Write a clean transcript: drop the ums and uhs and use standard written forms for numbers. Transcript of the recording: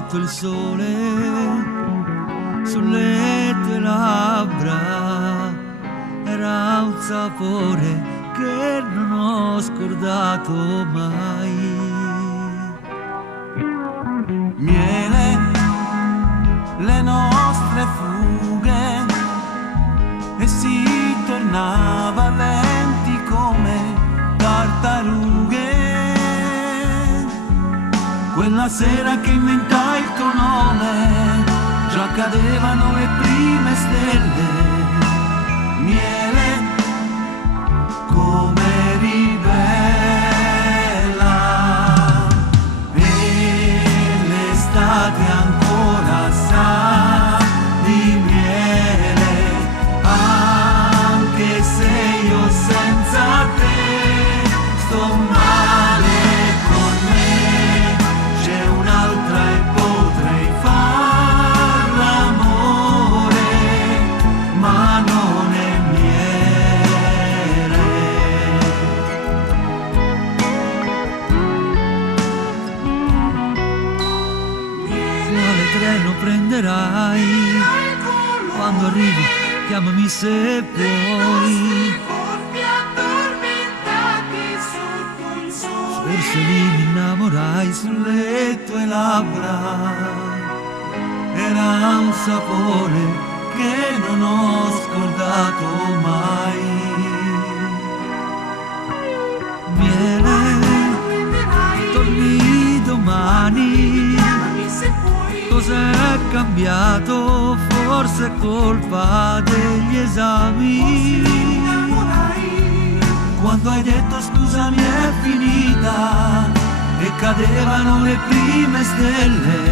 sotto il sole, sulle tue labbra, era un sapore che non ho scordato mai. Miele, le nostre fughe, e si tornava lenti come tartarughe. Quella sera che inventai il tuo nome, già cadevano le prime stelle. Miele, come ribella, e l'estate ancora sa di miele, anche se io senza te sto male con me. C'è un'altra e potrei far l'amore, ma non è miele. Quale treno prenderai? Quando arrivi chiamami se puoi. Forse lì mi innamorai, sulle tue labbra era un sapore che non ho scordato mai. Miele, torni domani. Cos'è cambiato? Forse è colpa degli esami. Quando hai detto scusami è finita e cadevano le prime stelle.